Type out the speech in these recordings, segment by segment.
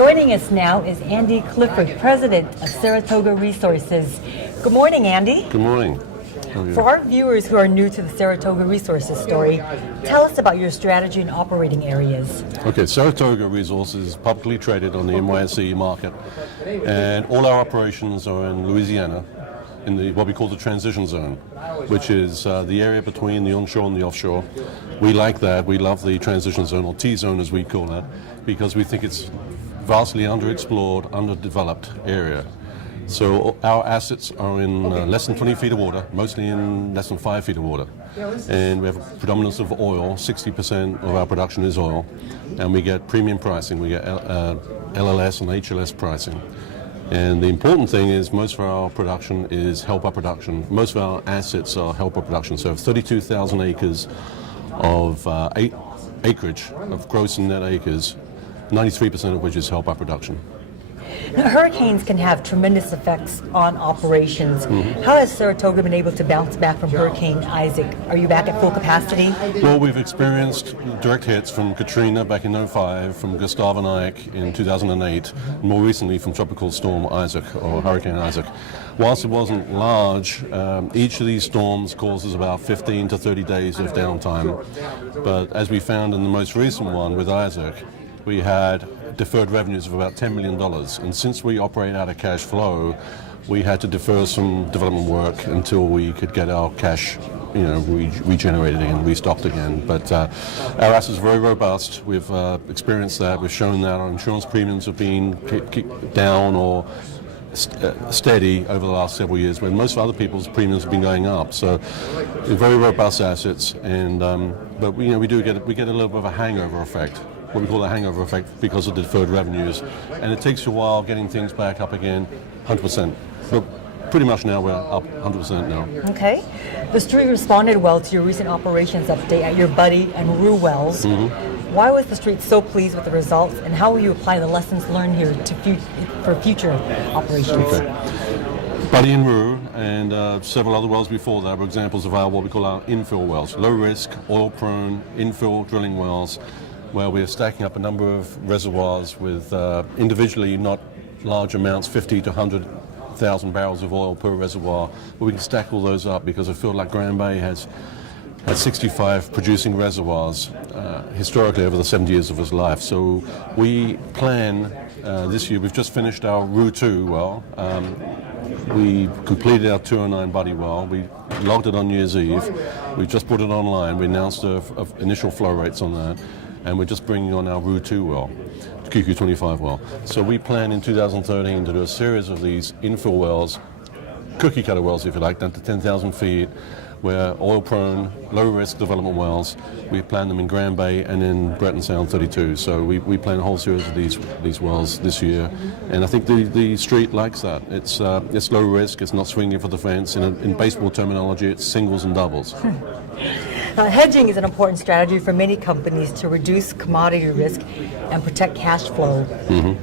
Joining us now is Andy Clifford, President of Saratoga Resources. Good morning, Andy. Good morning. How are you? For our viewers who are new to the Saratoga Resources story, tell us about your strategy and operating areas. Okay, Saratoga Resources is publicly traded on the NYSE market, and all our operations are in Louisiana, in what we call the transition zone, which is the area between the onshore and the offshore. We like that. We love the transition zone, or T-zone as we call it, because we think it's vastly underexplored, underdeveloped area. So our assets are in less than 20 feet of water, mostly in less than 5 feet of water. And we have a predominance of oil. 60% of our production is oil. And we get premium pricing. We get LLS and HLS pricing. And the important thing is most of our production is helper production. Most of our assets are helper production. So 32,000 acres of acreage, of gross and net acres, 93% of which is helper production. Now, hurricanes can have tremendous effects on operations. How has Saratoga been able to bounce back from Hurricane Isaac? Are you back at full capacity? Well, we've experienced direct hits from Katrina back in 2005, from Gustav and Ike in 2008, and more recently from Tropical Storm Isaac, or Hurricane Isaac. Whilst it wasn't large, each of these storms causes about 15 to 30 days of downtime. But as we found in the most recent one with Isaac, we had deferred revenues of about $10 million. And since we operate out of cash flow, we had to defer some development work until we could get our cash, regenerated and restocked again. But our assets are very robust. We've experienced that. We've shown that our insurance premiums have been down or steady over the last several years, when most of other people's premiums have been going up. So very robust assets, and but we get a little bit of a hangover effect, what we call a hangover effect, because of the deferred revenues, and it takes a while getting things back up again 100%. But pretty much now we're up 100% now. Okay. The Street responded well to your recent operations update at your Buddy and Rue wells. Why was the Street so pleased with the results, and how will you apply the lessons learned here for future operations? Okay. Buddy and Rue and several other wells before that were examples of what we call our infill wells, low risk, oil prone, infill drilling wells, where we're stacking up a number of reservoirs with individually not large amounts, 50 to 100,000 barrels of oil per reservoir, but we can stack all those up because a field like Grand Bay has 65 producing reservoirs historically over the 70 years of its life. So we plan this year, we've just finished our Rue 2 well. We completed our 209 Buddy well. We logged it on New Year's Eve. We just put it online. We announced initial flow rates on that. And we're just bringing on our Rue 2 well, QQ25 well. So we plan in 2013 to do a series of these infill wells, cookie cutter wells if you like, down to 10,000 feet, where oil-prone, low-risk development wells. We plan them in Grand Bay and in Breton Sound 32. So we plan a whole series of these wells this year, and I think the Street likes that. It's low risk. It's not swinging for the fence. In baseball terminology, it's singles and doubles. Hedging is an important strategy for many companies to reduce commodity risk and protect cash flow.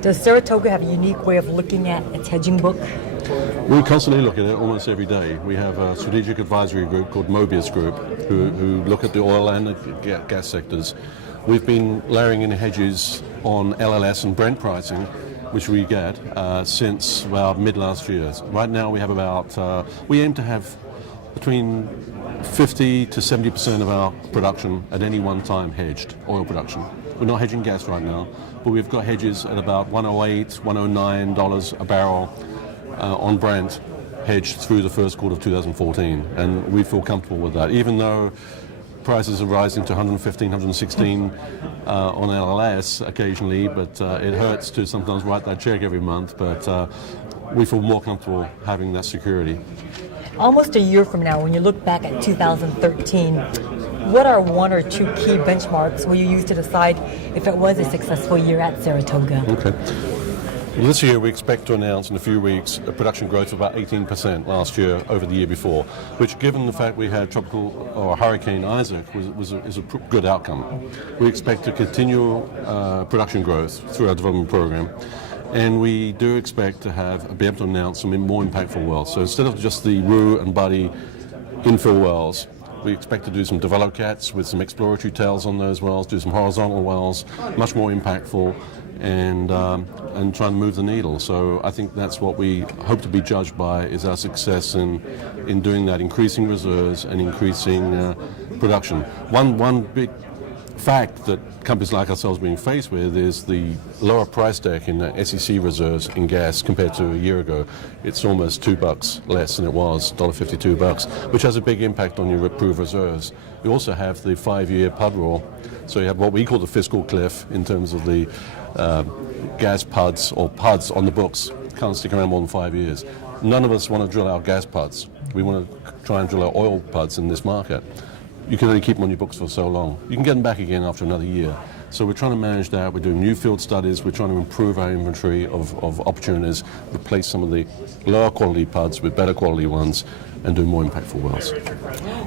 Does Saratoga have a unique way of looking at its hedging book? We constantly look at it almost every day. We have a strategic advisory group called Mobius Group who look at the oil and the gas sectors. We've been layering in hedges on LLS and Brent pricing, which we get since about mid last year. Right now we have we aim to have between 50 to 70% of our production at any one time hedged, oil production. We're not hedging gas right now, but we've got hedges at about $108, $109 a barrel on Brent, hedged through the first quarter of 2014, and we feel comfortable with that, even though prices are rising to 115, 116 on LLS occasionally, but it hurts to sometimes write that check every month, but we feel more comfortable having that security. Almost a year from now, when you look back at 2013, what are one or two key benchmarks will you use to decide if it was a successful year at Saratoga? Okay. This year we expect to announce in a few weeks a production growth of about 18% last year over the year before, which, given the fact we had tropical or Hurricane Isaac, is a good outcome. We expect to continue production growth through our development program, and we do expect to be able to announce some more impactful wells. So instead of just the Rue and Buddy infill wells, We expect to do some develop cats with some exploratory tails on those wells, do some horizontal wells, much more impactful, and try and move the needle. So I think that's what we hope to be judged by, is our success in doing that, increasing reserves and increasing production. One big fact that companies like ourselves being faced with is the lower price deck in the SEC reserves in gas compared to a year ago. It's almost $2 less than it was, $1.52 bucks, which has a big impact on your approved reserves. We also have the 5-year PUD rule, so you have what we call the fiscal cliff in terms of the gas PUDs or PUDs on the books. Can't stick around more than 5 years. None of us want to drill our gas PUDs. We want to try and drill our oil PUDs in this market. You can only keep them on your books for so long. You can get them back again after another year. So we're trying to manage that. We're doing new field studies. We're trying to improve our inventory of opportunities, replace some of the lower quality PUDs with better quality ones, and do more impactful wells.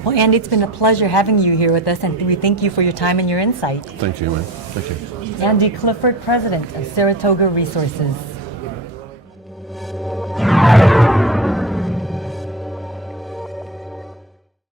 Well, Andy, it's been a pleasure having you here with us, and we thank you for your time and your insight. Thank you, man. Thank you. Andy Clifford, President of Saratoga Resources.